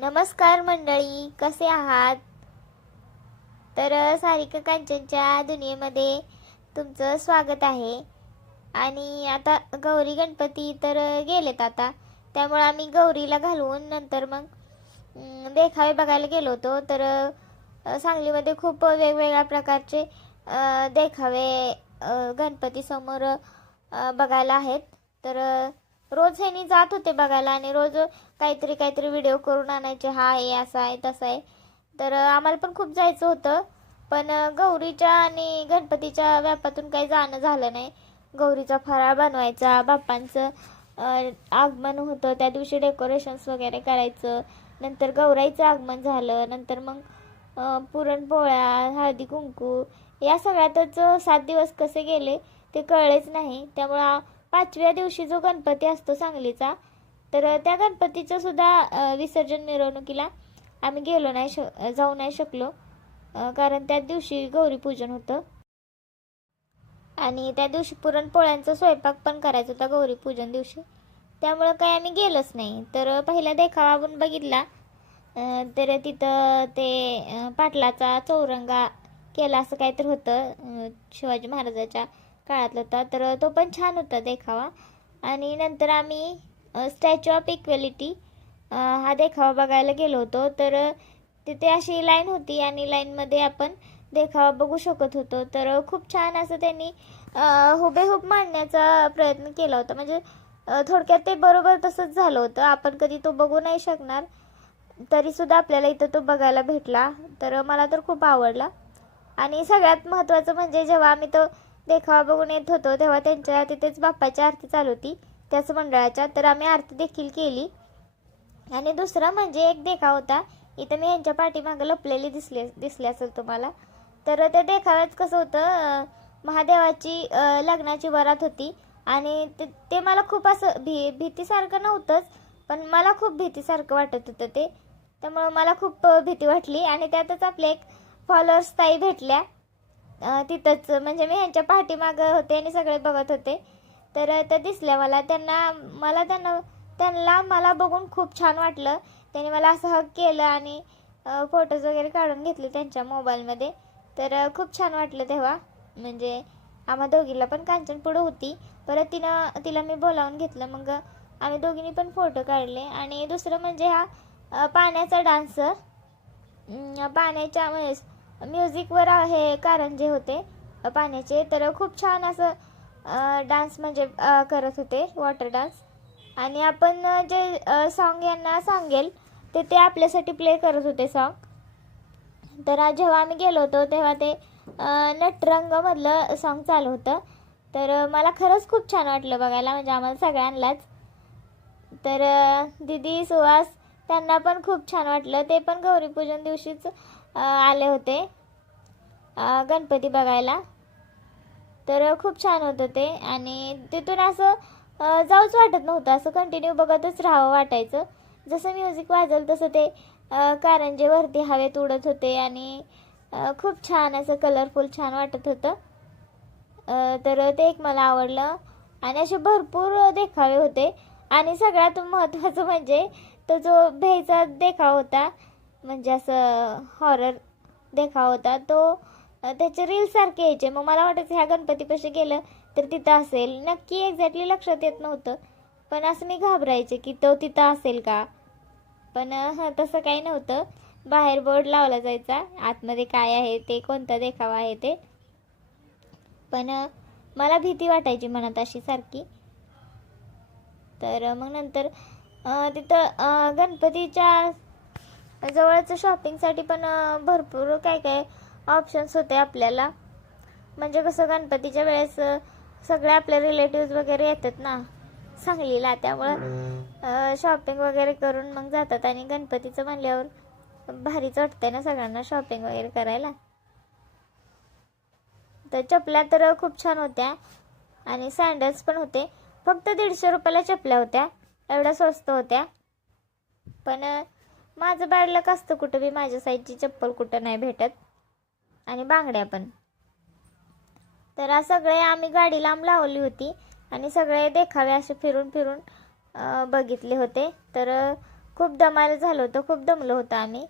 नमस्कार मंडळी कसे आहात? तर सारिका कांचनच्या दुनियेमध्ये तुमचं स्वागत आहे. आणि आता गौरी गणपती तर गेलेत आता. त्यामुळे आम्ही गौरीला घालवून नंतर मग देखावे बघायला गेलो होतो. तर सांगलीमध्ये खूप वेगवेगळ्या प्रकारचे देखावे गणपतीसमोर बघायला आहेत. तर रोज ह्यानी जात होते बघायला आणि रोज काहीतरी काहीतरी व्हिडिओ करून आणायचे हा आहे असा आहे तसा आहे. तर आम्हाला पण खूप जायचं होतं. पण गौरीच्या आणि गणपतीच्या व्यापातून काही जाणं झालं नाही. गौरीचा फराळ बनवायचा बाप्पांचं आगमन होतं. त्या दिवशी डेकोरेशन्स वगैरे करायचं. नंतर गौराईचं आगमन झालं. नंतर मग पुरणपोळ्या हळदी कुंकू या सगळ्यातच सात दिवस कसे गेले ते कळलेच नाही. त्यामुळं पाचव्या दिवशी जो गणपती असतो सांगलीचा तर त्या गणपतीचं सुद्धा विसर्जन मिरवणुकीला आम्ही गेलो नाही श जाऊ नाही शकलो. कारण त्या दिवशी गौरीपूजन होतं. आणि त्या दिवशी पुरणपोळ्यांचा स्वयंपाक पण करायचा होता गौरीपूजन दिवशी. त्यामुळं काही आम्ही गेलोच नाही. तर पहिला देखावा आपण बघितला. तर तिथं ते पाटलाचा चौरंगा केला असं काहीतरी होतं शिवाजी महाराजाच्या. काळातला होता तर तो पण छान होता देखावा. आणि नंतर आम्ही स्टॅच्यू ऑफ इक्वेलिटी हा देखावा बघायला गेलो होतो. तर तिथे अशी लाईन होती आणि लाईनमध्ये आपण देखावा बघू शकत होतो. तर खूप छान असं त्यांनी हुबेहूब मांडण्याचा प्रयत्न केला होता. म्हणजे थोडक्यात ते बरोबर तसंच झालं होतं. आपण कधी तो बघू नाही शकणार तरीसुद्धा आपल्याला इथं तो बघायला भेटला. तर मला तर खूप आवडला. आणि सगळ्यात महत्त्वाचं म्हणजे जेव्हा आम्ही तो देखावा बघून येत होतो तेव्हा त्यांच्या तिथेच बाप्पाची आरती चालू होती. त्याच मंडळाच्या तर आम्ही आरती देखील केली. आणि दुसरा म्हणजे एक देखावा होता. इथं मी यांच्या पाठीमागं लपलेली दिसले दिसले असेल तुम्हाला. तर त्या देखाव्यात कसं होतं महादेवाची लग्नाची वरात होती. आणि ते ते मला खूप असं भी भीतीसारखं नव्हतंच पण मला खूप भीतीसारखं वाटत होतं ते. त्यामुळं मला खूप भीती वाटली. आणि त्यातच आपले एक फॉलोअर्स ताई भेटल्या. तिथंच म्हणजे मी ह्यांच्या पाठीमागं होते आणि सगळे बघत होते. तर त्या दिसल्या मला. त्यांना मला त्यांना त्यांना मला बघून खूप छान वाटलं. त्यांनी मला असं हक केलं आणि फोटोज वगैरे काढून घेतले त्यांच्या मोबाईलमध्ये तर खूप छान वाटलं तेव्हा. म्हणजे आम्हा दोघीला पण कांचन पुढं होती. परत तिनं तिला मी बोलावून घेतलं. मग आम्ही दोघींनी पण फोटो काढले. आणि दुसरं म्हणजे हा पाण्याचा डान्सर पाण्याच्या म्युझिकवर हे कारंजे होते पाण्याचे तर खूप छान असं डान्स म्हणजे करत होते वॉटर डान्स आणि आपण जे सॉन्ग यांना सांगेल ते ते आपल्यासाठी प्ले करत होते सॉन्ग तर जेव्हा आम्ही गेलो होतो तेव्हा ते नटरंगमधलं सॉन्ग चालू होतं. तर मला खरंच खूप छान वाटलं बघायला म्हणजे आम्हाला सगळ्यांनाच. तर दिदी दीदी सुहास त्यांना पण खूप छान वाटलं. ते पण गौरीपूजन दिवशीच आले होते. गणपती बघायला. तर खूप छान होतं ते. आणि तिथून असं जाऊच वाटत नव्हतं. असं कंटिन्यू बघतच राहावं वाटायचं. जसं म्युझिक वाजल तसं ते कारंजे वरती हवेत उडत होते. आणि खूप छान असं कलरफुल छान वाटत होतं. तर ते एक मला आवडलं. आणि असे भरपूर देखावे होते. आणि सगळ्यात महत्त्वाचं म्हणजे तो जो भेचा देखाव होता म्हणजे असं हॉरर देखाव होता. तो त्याचे रीलसारखे यायचे. मग मला वाटायचं ह्या गणपतीपाशी गेलं तर तिथं असेल. नक्की एक्झॅक्टली लक्षात येत नव्हतं. पण असं मी घाबरायचे की तो तिथं असेल का? पण हां तसं काही नव्हतं. बाहेर बोर्ड लावला जायचा. आतमध्ये काय आहे ते कोणता देखावा आहे ते. पण मला भीती वाटायची मनात अशी सारखी. तर मग नंतर तिथं गणपतीच्या जवळच शॉपिंगसाठी पण भरपूर काय काय ऑप्शन्स होते आपल्याला. म्हणजे कसं गणपतीच्या वेळेस सगळे आपले रिलेटिव्ज वगैरे येतात ना सांगलीला. त्यामुळं शॉपिंग वगैरे करून मग जातात. आणि गणपतीचं म्हणल्यावर भारीच वाटतंय ना सगळ्यांना शॉपिंग वगैरे करायला. तर चपल्या तर खूप छान होत्या. आणि सँडल्स पण होते. फक्त दीडशे रुपयाला चपल्या होत्या. एवढ्या स्वस्त होत्या. पण माझं बॅड असतं कुठं बी. माझ्या साईजची चप्पल कुठं नाही भेटत. आणि बांगड्या पण. तर सगळे आम्ही गाडी लांब लावली होती. आणि सगळे देखावे असे फिरून फिरून बघितले होते. तर खूप दमायला झालं होतं. खूप दमलो होतं आम्ही.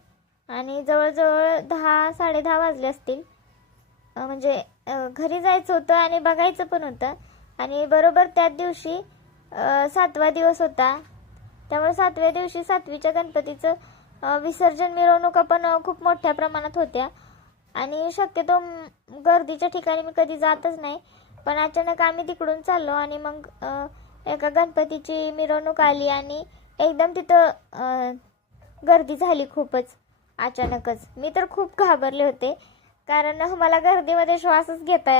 आणि जवळजवळ दहा साडेदहा वाजले असतील. म्हणजे घरी जायचं होतं आणि बघायचं पण होतं. आणि बरोबर त्याच दिवशी सातवा दिवस होता. त्यामुळे सातव्या दिवशी सातवीच्या गणपतीचं विसर्जन मिरवणुका पण खूप मोठ्या प्रमाणात होत्या. आणि शक्यतो गर्दीच्या ठिकाणी मी कधी जातच नाही. पण अचानक आम्ही तिकडून चाललो आणि मग एका गणपतीची मिरवणूक आली आणि एकदम तिथं गर्दी झाली खूपच अचानकच. मी तर खूप घाबरले होते कारण मला गर्दीमध्ये श्वासच घेता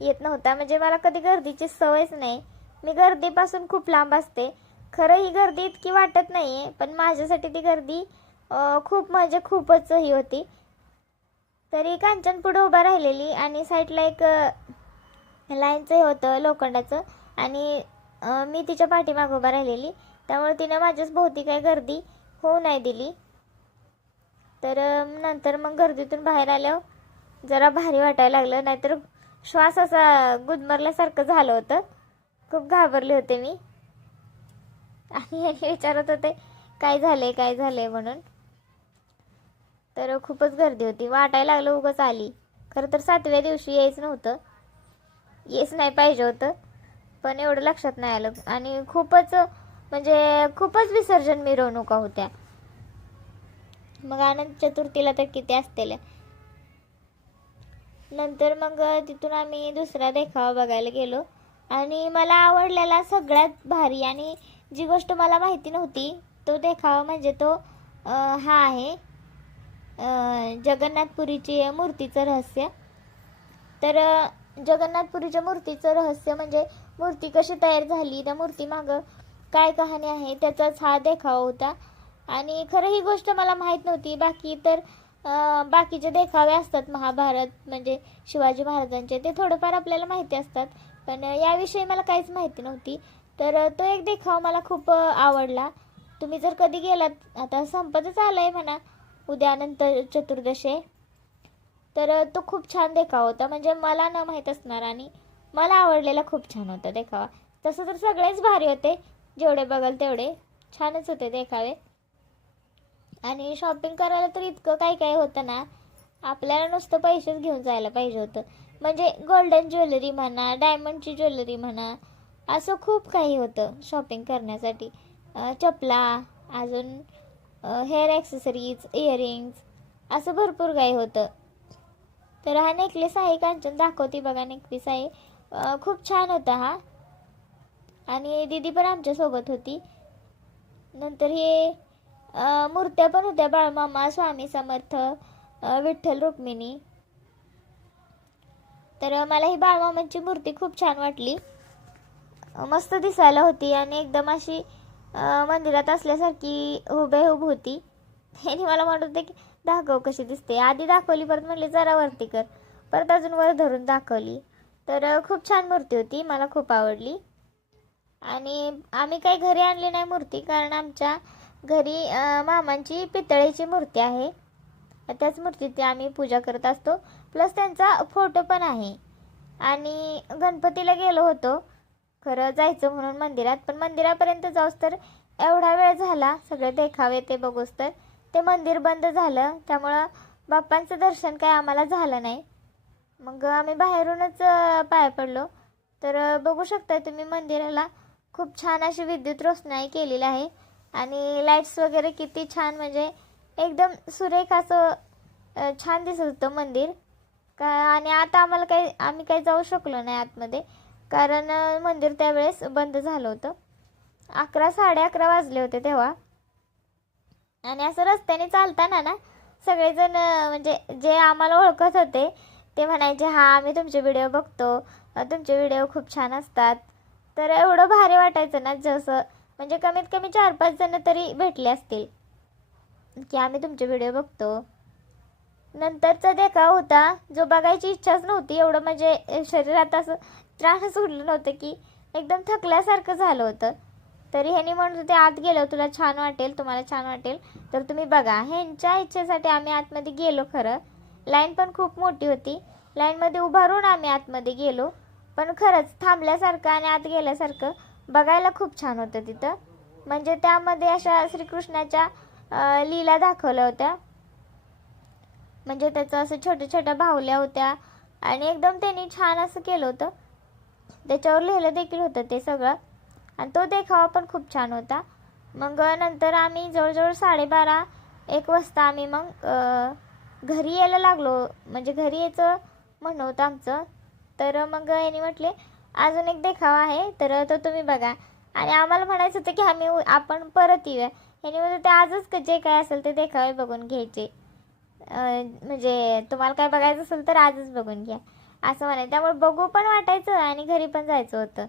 येत नव्हता. म्हणजे मला कधी गर्दीची सवयच नाही. मी गर्दीपासून खूप लांब असते. खरं ही गर्दी इतकी वाटत नाही आहे पण माझ्यासाठी ती गर्दी खूप म्हणजे खूपच ही होती. तरी कांचन पुढे उभा राहिलेली आणि साईडला एक लाईनचं हे होतं लोखंडाचं. आणि मी तिच्या पाठीमागं उभा राहिलेली. त्यामुळे तिनं माझ्याच भोवती काही गर्दी होऊ नाही दिली. तर नंतर मग गर्दीतून बाहेर आल्यावर जरा भारी वाटायला लागलं. नाहीतर श्वास असा गुदमरल्यासारखं झालं होतं. खूप घाबरले होते मी. आणि विचारत होते काय झालंय काय झालंय? म्हणून. तर खूपच गर्दी होती. वाटायला लागलं उगाच आली. खरं तर सातव्या दिवशी यायचं नव्हतं. येच नाही पाहिजे होतं. पण एवढं लक्षात नाही आलं. आणि खूपच म्हणजे खूपच विसर्जन मिरवणुका होत्या. मग आनंद चतुर्थीला तर किती असतील नंतर मग तिथून आम्ही दुसरा देखावा बघायला गेलो. आणि मला आवडलेला सगळ्यात भारी आणि जी गोष्ट मला माहिती नव्हती तो देखावा म्हणजे तो हा आहे. जगन्नाथपुरीची मूर्तीचं रहस्य. तर जगन्नाथपुरीच्या मूर्तीचं रहस्य म्हणजे मूर्ती कशी तयार झाली त्या मूर्तीमागं काय कहाणी आहे त्याचाच हा देखावा होता. आणि खरं ही गोष्ट मला माहीत नव्हती बाकी तर बाकीचे देखावे असतात महाभारत म्हणजे शिवाजी महाराजांचे ते थोडंफार आपल्याला माहिती असतात. पण याविषयी मला काहीच माहिती नव्हती. तर तो एक देखावा मला खूप आवडला. तुम्ही जर कधी गेलात आता संपतच आलाय म्हणा उद्या अनंत चतुर्दशी आहे. तर तो खूप छान देखावा होता. म्हणजे मला न माहीत असणार आणि मला आवडलेला खूप छान होता देखावा. तसं तर सगळेच भारी होते. जेवढे बघाल तेवढे छानच होते देखावे. आणि शॉपिंग करायला तर इतकं काय काय होतं ना आपल्याला नुसतं पैसेच घेऊन जायला पाहिजे होतं. म्हणजे गोल्डन ज्वेलरी म्हणा डायमंडची ज्वेलरी म्हणा असं खूप काही होतं शॉपिंग करण्यासाठी. चपला अजून हेअर ॲक्सेसरीज इयरिंग्स असं भरपूर काही होतं. तर हा नेकलेस आहे कांचन दाखवते बघा नेकलेस आहे. खूप छान होता हा. आणि दीदी पण आमच्यासोबत होती. नंतर हे मूर्त्या पण होत्या बाळमामा स्वामी समर्थ विठ्ठल रुक्मिणी. तर मला ही बाळमामांची मूर्ती खूप छान वाटली. मस्त दिसायला होती आणि एकदम अशी मंदिरात असल्यासारखी हुबेहूब होती. त्यांनी मला म्हणत होते की दाखव कशी दिसते. आधी दाखवली परत म्हणली जरा वरती कर. परत अजून वर धरून दाखवली. तर खूप छान मूर्ती होती मला खूप आवडली. आणि आम्ही काही घरी आणली नाही मूर्ती कारण आमच्या घरी मामांची पितळेची मूर्ती आहे. त्याच मूर्तीची आम्ही पूजा करत असतो. प्लस त्यांचा फोटो पण आहे. आणि गणपतीला गेलो होतो. खरं जायचं म्हणून मंदिरात पण मंदिरापर्यंत जाऊस तर एवढा वेळ झाला सगळे देखावे ते बघूस तर. ते मंदिर बंद झालं त्यामुळं बाप्पांचं दर्शन काय आम्हाला झालं नाही. मग आम्ही बाहेरूनच पाय पाया पडलो. तर बघू शकताय तुम्ही मंदिराला खूप छान अशी विद्युत रोषणाई केलेली आहे. आणि लाईट्स वगैरे किती छान म्हणजे एकदम सुरेख असं छान दिसत होतं मंदिर. का आणि आता आम्हाला काही आम्ही काही जाऊ शकलो नाही आतमध्ये. कारण मंदिर त्यावेळेस बंद झालं होतं. अकरा साडे अकरा वाजले होते तेव्हा. आणि असं रस्त्याने चालताना ना सगळेजण म्हणजे जे आम्हाला ओळखत होते ते म्हणायचे हा आम्ही तुमचे व्हिडिओ बघतो. तुमचे व्हिडिओ खूप छान असतात. तर एवढं भारी वाटायचं ना जसं म्हणजे कमीत कमी चार पाच जण तरी भेटले असतील की आम्ही तुमचे व्हिडिओ बघतो. नंतरचा देखाव होता. जो बघायची इच्छाच नव्हती एवढं म्हणजे शरीरात असं त्रासच उरलं नव्हतं की एकदम थकल्यासारखं झालं होतं. तरी ह्यांनी म्हणत होते आत गेलो तुला छान वाटेल तुम्हाला छान वाटेल तर तुम्ही बघा ह्यांच्या इच्छेसाठी आम्ही आतमध्ये गेलो खरं. लाईन पण खूप मोठी होती. लाईनमध्ये उभारून आम्ही आतमध्ये गेलो. पण खरंच थांबल्यासारखं आणि आत गेल्यासारखं बघायला खूप छान होतं तिथं. म्हणजे त्यामध्ये अशा श्रीकृष्णाच्या लीला दाखवल्या होत्या. म्हणजे त्याचं असं छोट्या छोट्या भावल्या होत्या. आणि एकदम त्यांनी छान असं केलं होतं. त्याच्यावर लिहिलं देखील होतं ते सगळं. आणि तो देखावा पण खूप छान होता. मग नंतर आम्ही जवळजवळ साडेबारा एक वाजता आम्ही मग घरी यायला लागलो. म्हणजे घरी यायचं म्हणणं होतं आमचं. तर मग यांनी म्हटले अजून एक देखावा आहे. तर तो तुम्ही बघा. आणि आम्हाला म्हणायचं होतं की आम्ही उ- आपण परत येऊया. यांनी म्हणजे ते आजच क- जे काय असेल ते देखावे बघून घ्यायचे. म्हणजे तुम्हाला काय बघायचं असेल तर आजच बघून घ्या. असं म्हणायचं. त्यामुळे बघू पण वाटायचं आणि घरी पण जायचं होतं.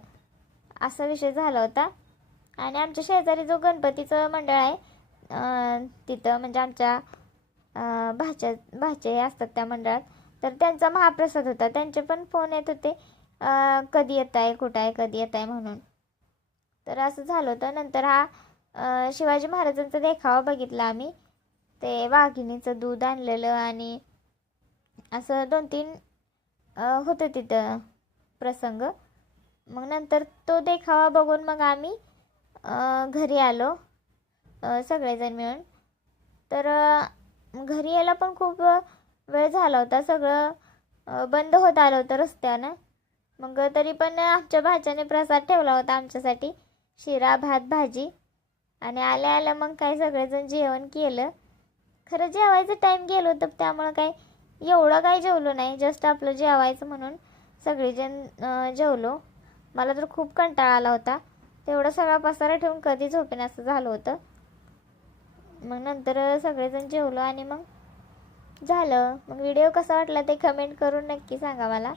असा विषय झाला होता. आणि आमच्या शेजारी जो गणपतीचं मंडळ आहे तिथं म्हणजे आमच्या भाच्या भाचे असतात त्या मंडळात. तर त्यांचा महाप्रसाद होता. त्यांचे पण फोन येत होते कधी येत आहे कुठं आहे कधी येत आहे म्हणून. तर असं झालं होतं. नंतर हा शिवाजी महाराजांचा देखावा बघितला आम्ही. ते वाघिणीचं दूध आणलेलं आणि असं दोन तीन होतं तिथं प्रसंग. मग नंतर तो देखावा बघून मग आम्ही घरी आलो सगळेजण मिळून. तर घरी यायला पण खूप वेळ झाला होता. सगळं बंद होत आलं होतं रस्त्यानं. मग तरी पण आमच्या भाच्याने प्रसाद ठेवला होता आमच्यासाठी. शिरा भात भाजी. आणि आल्या आल्या मग काय सगळेजण जेवण केलं. खरं जेवायचं टाईम गेलो होतं त्यामुळं काय एवढं काही जेवलो नाही जस्ट आपलं जेवायचं म्हणून सगळेजण जेवलो. मला तर खूप कंटाळा आला होता. तेवढा सगळा पसारा ठेवून कधी झोपेन असं झालं होतं. मग नंतर सगळेजण जेवलो आणि मग झालं. मग व्हिडिओ कसा वाटला ते कमेंट करून नक्की सांगा मला.